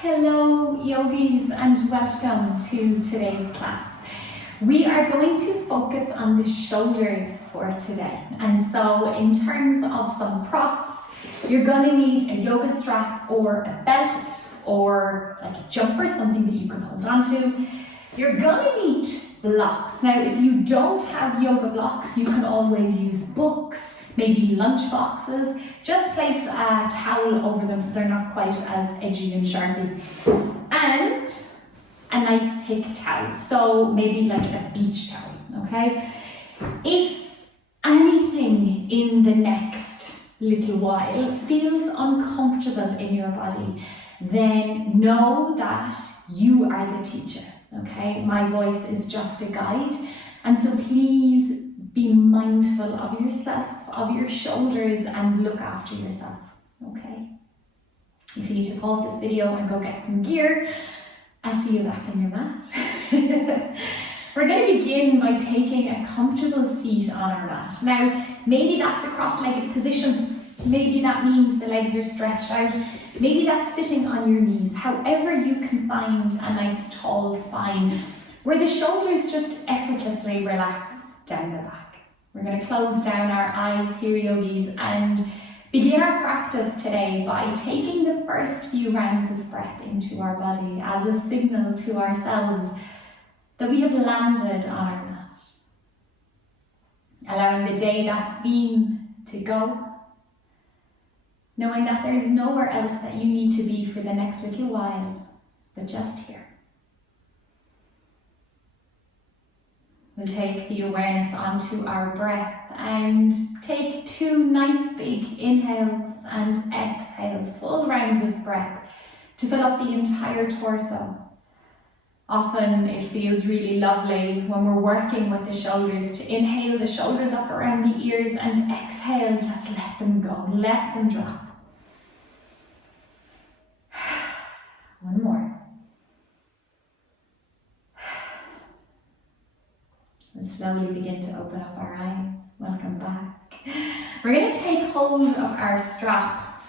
Hello yogis and welcome to today's class. We are going to focus on the shoulders for today. And so in terms of some props, you're going to need a yoga strap or a belt or like a jumper, something that you can hold on to. You're going to need blocks. Now, if you don't have yoga blocks, you can always use books, maybe lunch boxes. Just place a towel over them so they're not quite as edgy and sharpy. And a nice thick towel, so maybe like a beach towel, okay? If anything in the next little while feels uncomfortable in your body, then know that you are the teacher, okay? My voice is just a guide, and so please be mindful of yourself, of your shoulders, and look after yourself, okay? If you need to pause this video and go get some gear, I'll see you back on your mat. We're going to begin by taking a comfortable seat on our mat. Now, maybe that's a cross-legged position. Maybe that means the legs are stretched out. Maybe that's sitting on your knees. However you can find a nice tall spine where the shoulders just effortlessly relax down the back. We're going to close down our eyes here, yogis, and begin our practice today by taking the first few rounds of breath into our body as a signal to ourselves that we have landed on our mat. Allowing the day that's been to go, knowing that there is nowhere else that you need to be for the next little while, but just here. We'll take the awareness onto our breath and take 2 nice big inhales and exhales, full rounds of breath to fill up the entire torso. Often it feels really lovely when we're working with the shoulders to inhale the shoulders up around the ears and exhale, just let them go, let them drop. One more. And slowly begin to open up our eyes. Welcome back. We're going to take hold of our strap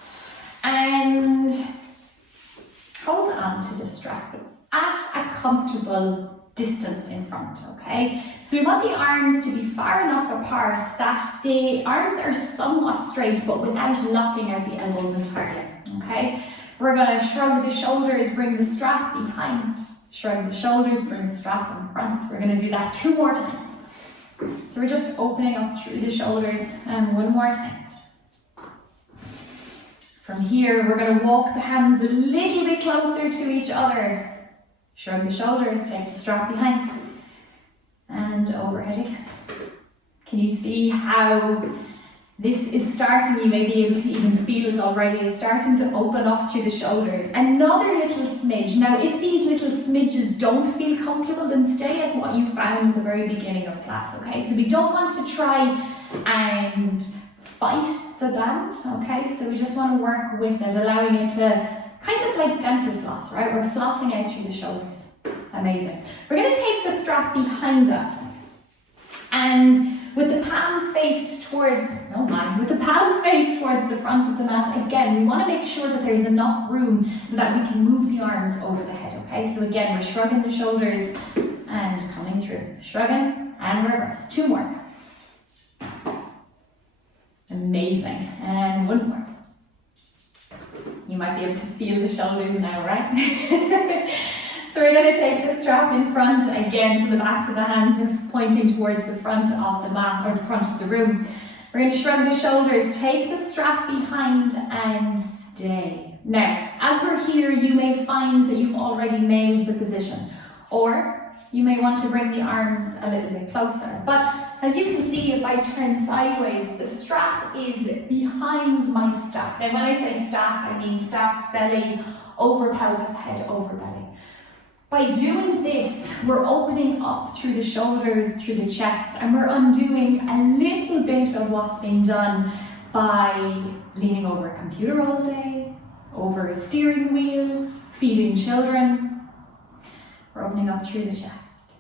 and hold on to the strap at a comfortable distance in front, okay? So we want the arms to be far enough apart that the arms are somewhat straight but without locking out the elbows entirely, okay? We're going to shrug the shoulders, bring the strap behind. Shrug the shoulders, bring the strap in front. We're going to do that 2 more times. So we're just opening up through the shoulders, and 1 more time. From here, we're going to walk the hands a little bit closer to each other. Shrug the shoulders, take the strap behind, and overhead again. Can you see how this is starting? You may be able to even feel it already. It's starting to open up through the shoulders. Another little smidge. Now, if these little smidges don't feel comfortable, then stay at what you found at the very beginning of class, okay? So we don't want to try and fight the band, okay? So we just want to work with it, allowing it to kind of like dental floss, right? We're flossing out through the shoulders. Amazing. We're going to take the strap behind us, and with the palms faced towards, with the palms faced towards the front of the mat, again, we want to make sure that there's enough room so that we can move the arms over the head, okay? So again, we're shrugging the shoulders and coming through. Shrugging and reverse. 2 more. Amazing. And 1 more. You might be able to feel the shoulders now, right? So we're going to take the strap in front again, so the backs of the hands are pointing towards the front of the mat, or the front of the room. We're going to shrug the shoulders, take the strap behind and stay. Now, as we're here, you may find that you've already nailed the position, or you may want to bring the arms a little bit closer. But as you can see, if I turn sideways, the strap is behind my stack. Now, when I say stack, I mean stacked belly over pelvis, head over belly. By doing this, we're opening up through the shoulders, through the chest, and we're undoing a little bit of what's been done by leaning over a computer all day, over a steering wheel, feeding children. We're opening up through the chest.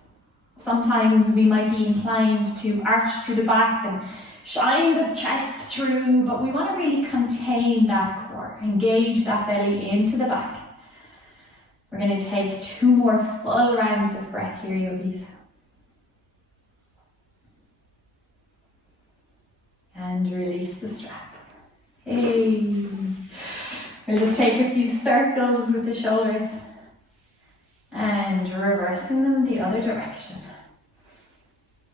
Sometimes we might be inclined to arch through the back and shine the chest through, but we want to really contain that core, engage that belly into the back. We're going to take 2 more full rounds of breath here, yogis. And release the strap. Hey. We'll just take a few circles with the shoulders and reversing them the other direction.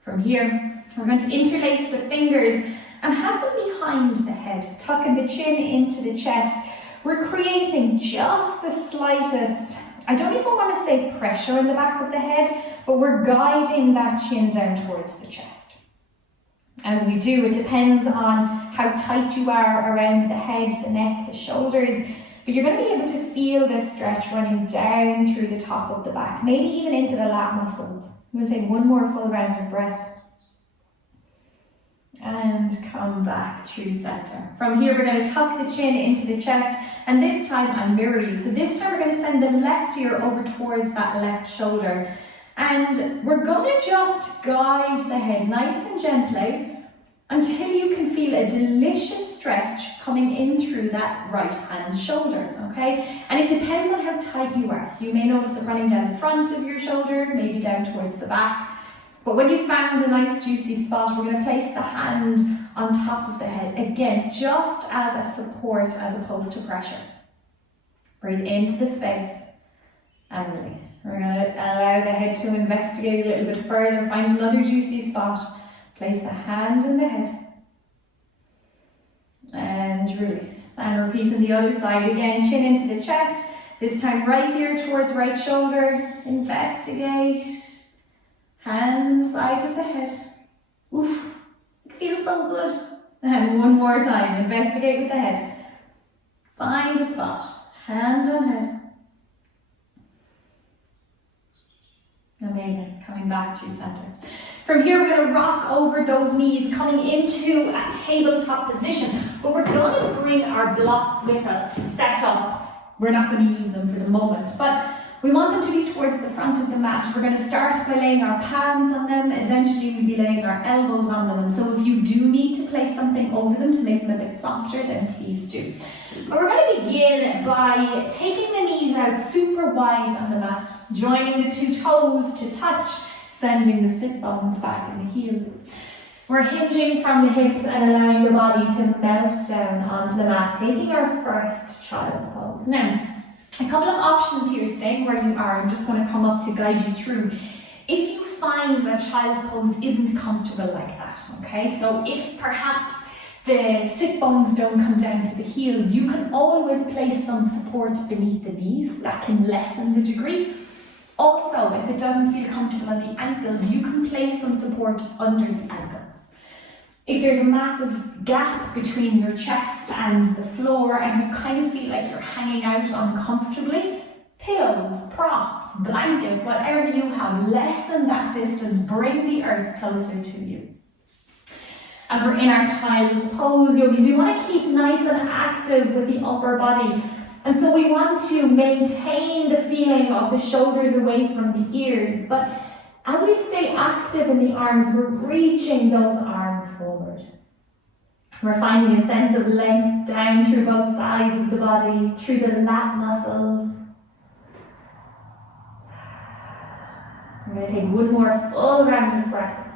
From here, we're going to interlace the fingers and have them behind the head, tucking the chin into the chest. We're creating just the slightest, I don't even want to say pressure in the back of the head, but we're guiding that chin down towards the chest. As we do, it depends on how tight you are around the head, the neck, the shoulders, but you're going to be able to feel this stretch running down through the top of the back, maybe even into the lat muscles. I'm going to take 1 more full round of breath. And come back through center. From here, we're going to tuck the chin into the chest, and this time I'll mirror you. So this time we're going to send the left ear over towards that left shoulder, and we're going to just guide the head nice and gently until you can feel a delicious stretch coming in through that right hand shoulder, okay? And it depends on how tight you are. So you may notice it running down the front of your shoulder, maybe down towards the back. But when you've found a nice juicy spot, we're going to place the hand on top of the head. Again, just as a support as opposed to pressure. Breathe into the space and release. We're going to allow the head to investigate a little bit further, find another juicy spot. Place the hand in the head. And release. And repeat on the other side again, chin into the chest. This time right ear towards right shoulder. Investigate. Hand in the side of the head. Oof, it feels so good. And 1 more time, investigate with the head. Find a spot, hand on head. Amazing, coming back through center. From here, we're going to rock over those knees, coming into a tabletop position. But we're going to bring our blocks with us to set up. We're not going to use them for the moment, but we want them to be towards the front of the mat. We're going to start by laying our palms on them. Eventually we'll be laying our elbows on them. And so if you do need to place something over them to make them a bit softer, then please do. And we're going to begin by taking the knees out super wide on the mat, joining the 2 toes to touch, sending the sit bones back in the heels. We're hinging from the hips and allowing the body to melt down onto the mat, taking our first child's pose. Now, a couple of options here, staying where you are. I'm just going to come up to guide you through. If you find that child's pose isn't comfortable like that, okay? So if perhaps the sit bones don't come down to the heels, you can always place some support beneath the knees. That can lessen the degree. Also, if it doesn't feel comfortable on the ankles, you can place some support under the ankles. If there's a massive gap between your chest and the floor and you kind of feel like you're hanging out uncomfortably, pillows, props, blankets, whatever you have, lessen that distance, bring the earth closer to you. As we're in our child's pose, yogis, we want to keep nice and active with the upper body. And so we want to maintain the feeling of the shoulders away from the ears, but as we stay active in the arms, we're reaching those arms forward. We're finding a sense of length down through both sides of the body, through the lat muscles. We're going to take 1 more full round of breath.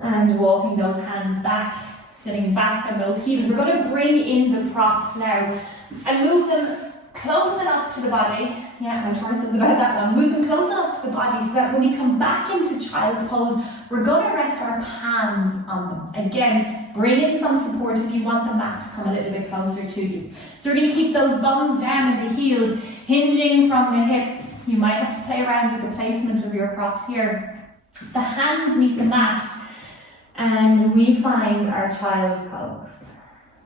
And walking those hands back, sitting back on those heels. We're going to bring in the props now and move them close enough to the body. Yeah, my torso is about that one. Move them close enough to the body so that when we come back into child's pose, we're going to rest our hands on them. Again, bring in some support if you want the mat to come a little bit closer to you. So we're going to keep those bums down at the heels, hinging from the hips. You might have to play around with the placement of your props here. The hands meet the mat, and we find our child's pose.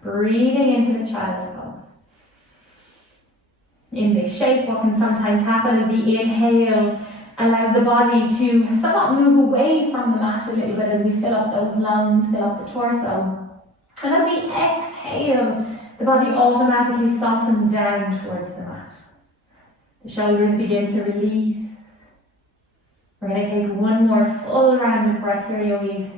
Breathing into the child's pose. In this shape, what can sometimes happen is the inhale allows the body to somewhat move away from the mat a little bit as we fill up those lungs, fill up the torso. And as we exhale, the body automatically softens down towards the mat. The shoulders begin to release. We're going to take 1 more full round of breath here, yogis.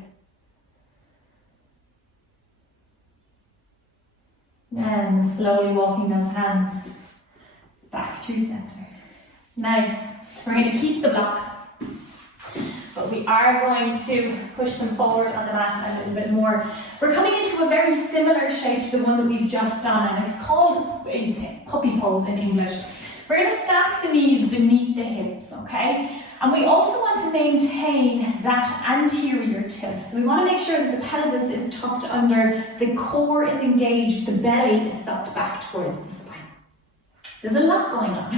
And slowly walking those hands back through center. Nice. We're going to keep the blocks, but we are going to push them forward on the mat a little bit more. We're coming into a very similar shape to the one that we've just done, and it's called puppy pose in English. We're going to stack the knees beneath the hips, okay? And we also want to maintain that anterior tilt. So we want to make sure that the pelvis is tucked under, the core is engaged, the belly is sucked back towards the spine. There's a lot going on.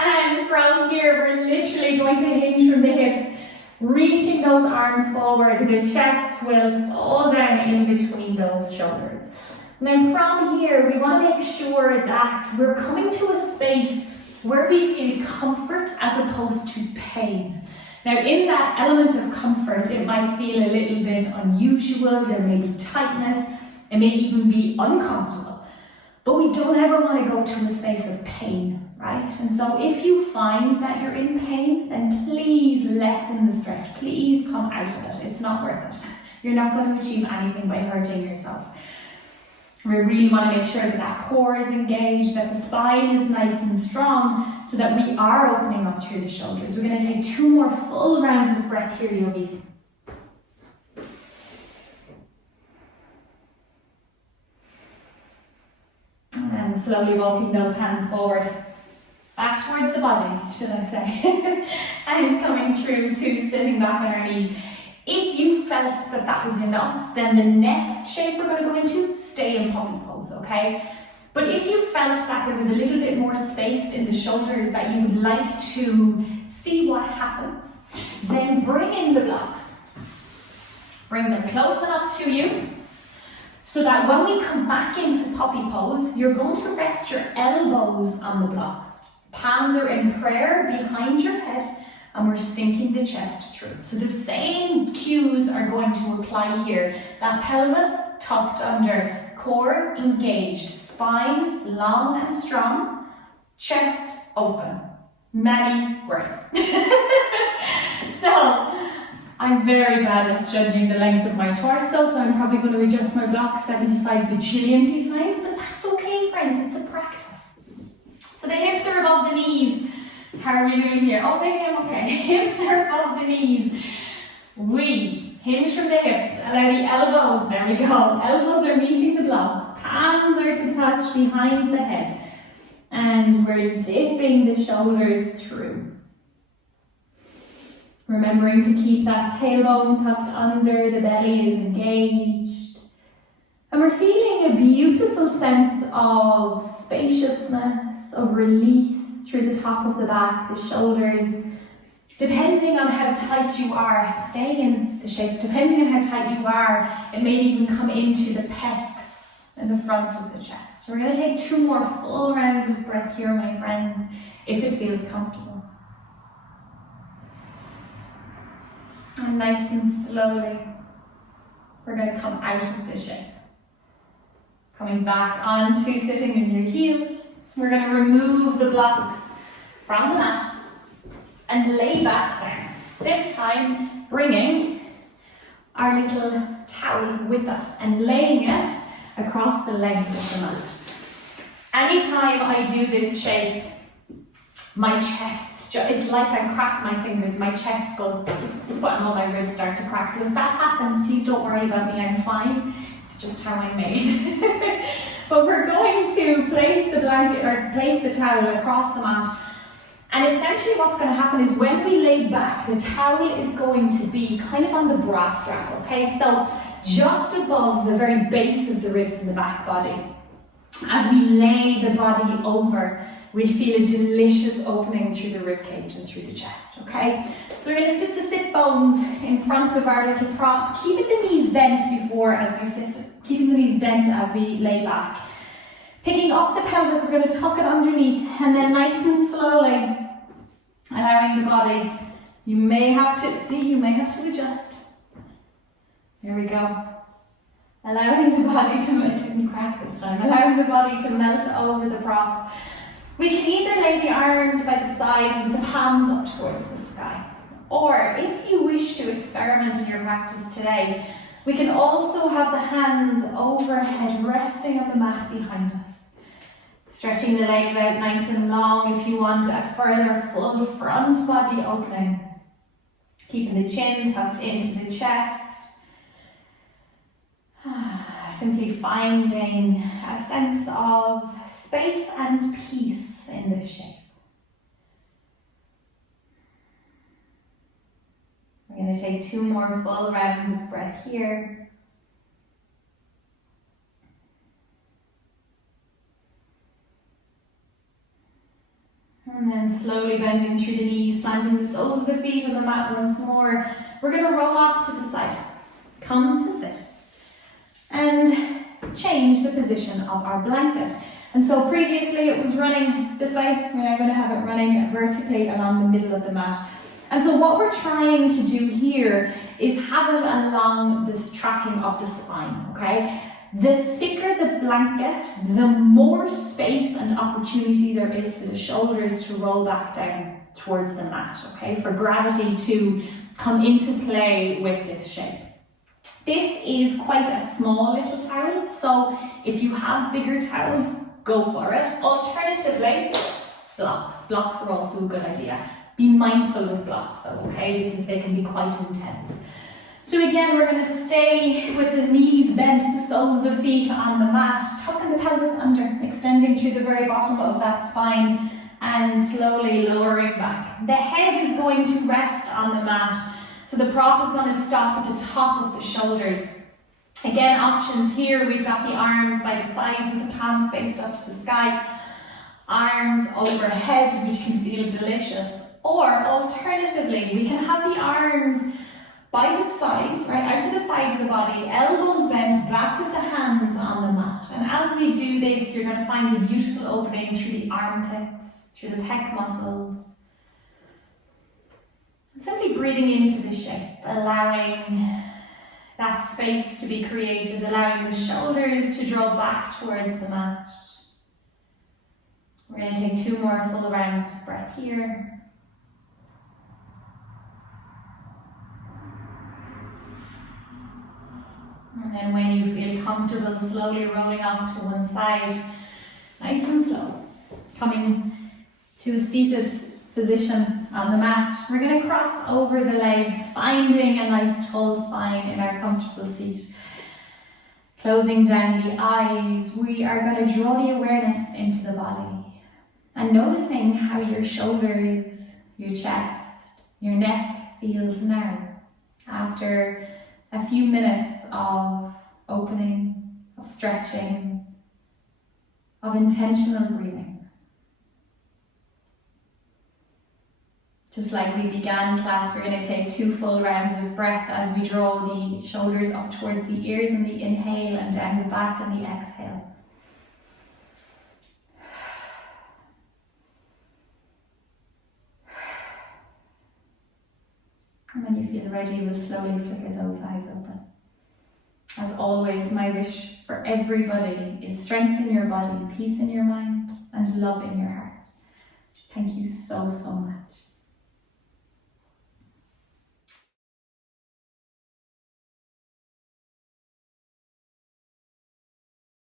And from here, we're literally going to hinge from the hips, reaching those arms forward. The chest will fall down in between those shoulders. Now from here, we want to make sure that we're coming to a space where we feel comfort as opposed to pain. Now in that element of comfort, it might feel a little bit unusual, there may be tightness, it may even be uncomfortable. But we don't ever want to go to a space of pain, right? And so if you find that you're in pain, then please lessen the stretch. Please come out of it. It's not worth it. You're not going to achieve anything by hurting yourself. We really want to make sure that that core is engaged, that the spine is nice and strong, so that we are opening up through the shoulders. We're going to take 2 more full rounds of breath here, yogis. And slowly walking those hands forward, back towards the body, should I say, and coming through to sitting back on our knees. If you felt that that was enough, then the next shape we're going to go into, stay in puppy pose, okay? But if you felt that there was a little bit more space in the shoulders that you would like to see what happens, then bring in the blocks. Bring them close enough to you, so that when we come back into puppy pose, you're going to rest your elbows on the blocks. Palms are in prayer behind your head, and we're sinking the chest through. So the same cues are going to apply here. That pelvis tucked under, core engaged, spine long and strong, chest open. Many words. So, I'm very bad at judging the length of my torso, so I'm probably going to adjust my blocks 75 bajillion times, but that's okay, friends, it's a practice. So the hips are above the knees. How are we doing here? Oh, maybe I'm okay. Hips are above the knees. We hinge from the hips, allow the elbows, there we go. Elbows are meeting the blocks, palms are to touch behind the head. And we're dipping the shoulders through. Remembering to keep that tailbone tucked under, the belly is engaged. And we're feeling a beautiful sense of spaciousness, of release through the top of the back, the shoulders. Depending on how tight you are, staying in the shape, depending on how tight you are, it may even come into the pecs and the front of the chest. So we're going to take 2 more full rounds of breath here, my friends, if it feels comfortable. And nice and slowly, we're going to come out of the shape. Coming back onto sitting in your heels. We're going to remove the blocks from the mat and lay back down. This time, bringing our little towel with us and laying it across the length of the mat. Anytime I do this shape, my chest, it's like I crack my fingers, my chest goes, and all my ribs start to crack. So if that happens, please don't worry about me, I'm fine. It's just how I'm made. But we're going to place the blanket or place the towel across the mat. And essentially what's going to happen is when we lay back, the towel is going to be kind of on the bra strap, okay? So just above the very base of the ribs in the back body. As we lay the body over, we feel a delicious opening through the rib cage and through the chest, okay? So we're going to sit the sit bones in front of our little prop, keeping the knees bent before as we sit, keeping the knees bent as we lay back. Picking up the pelvis, we're going to tuck it underneath, and then nice and slowly allowing the body, you may have to adjust. Here we go. Allowing the body to, it didn't crack this time, allowing the body to melt over the props. We can either lay the arms by the sides with the palms up towards the sky, or if you wish to experiment in your practice today, we can also have the hands overhead resting on the mat behind us. Stretching the legs out nice and long if you want a further full front body opening. Keeping the chin tucked into the chest. Simply finding a sense of space and peace in this shape. We're going to take 2 more full rounds of breath here. And then slowly bending through the knees, planting the soles of the feet on the mat once more. We're going to roll off to the side. Come to sit. And change the position of our blanket. And so previously it was running this way. We're now going to have it running vertically along the middle of the mat. And so what we're trying to do here is have it along this tracking of the spine, okay? The thicker the blanket, the more space and opportunity there is for the shoulders to roll back down towards the mat, okay? For gravity to come into play with this shape. This is quite a small little towel, so if you have bigger towels, go for it. Alternatively, blocks. Blocks are also a good idea. Be mindful with blocks though, okay? Because they can be quite intense. So again, we're going to stay with the knees bent, the soles of the feet on the mat, tucking the pelvis under, extending through the very bottom of that spine and slowly lowering back. The head is going to rest on the mat, so the prop is going to stop at the top of the shoulders. Again, options here, we've got the arms by the sides with the palms faced up to the sky, arms overhead, which can feel delicious. Or alternatively, we can have the arms by the sides, right, out to the side of the body, elbows bent, back of the hands on the mat. And as we do this, you're going to find a beautiful opening through the armpits, through the pec muscles. And simply breathing into the shape, allowing that space to be created, allowing the shoulders to draw back towards the mat. We're going to take 2 more full rounds of breath here. And then when you feel comfortable, slowly rolling off to one side, nice and slow. Coming to a seated position on the mat. We're going to cross over the legs, finding a nice tall spine in our comfortable seat. Closing down the eyes, we are going to draw the awareness into the body. And noticing how your shoulders, your chest, your neck feels now. After a few minutes of opening, of stretching, of intentional breathing. Just like we began class, we're going to take 2 full rounds of breath as we draw the shoulders up towards the ears in the inhale and down the back in the exhale. And when you feel ready, we'll slowly flicker those eyes open. As always, my wish for everybody is strength in your body, peace in your mind, and love in your heart. Thank you so, so much.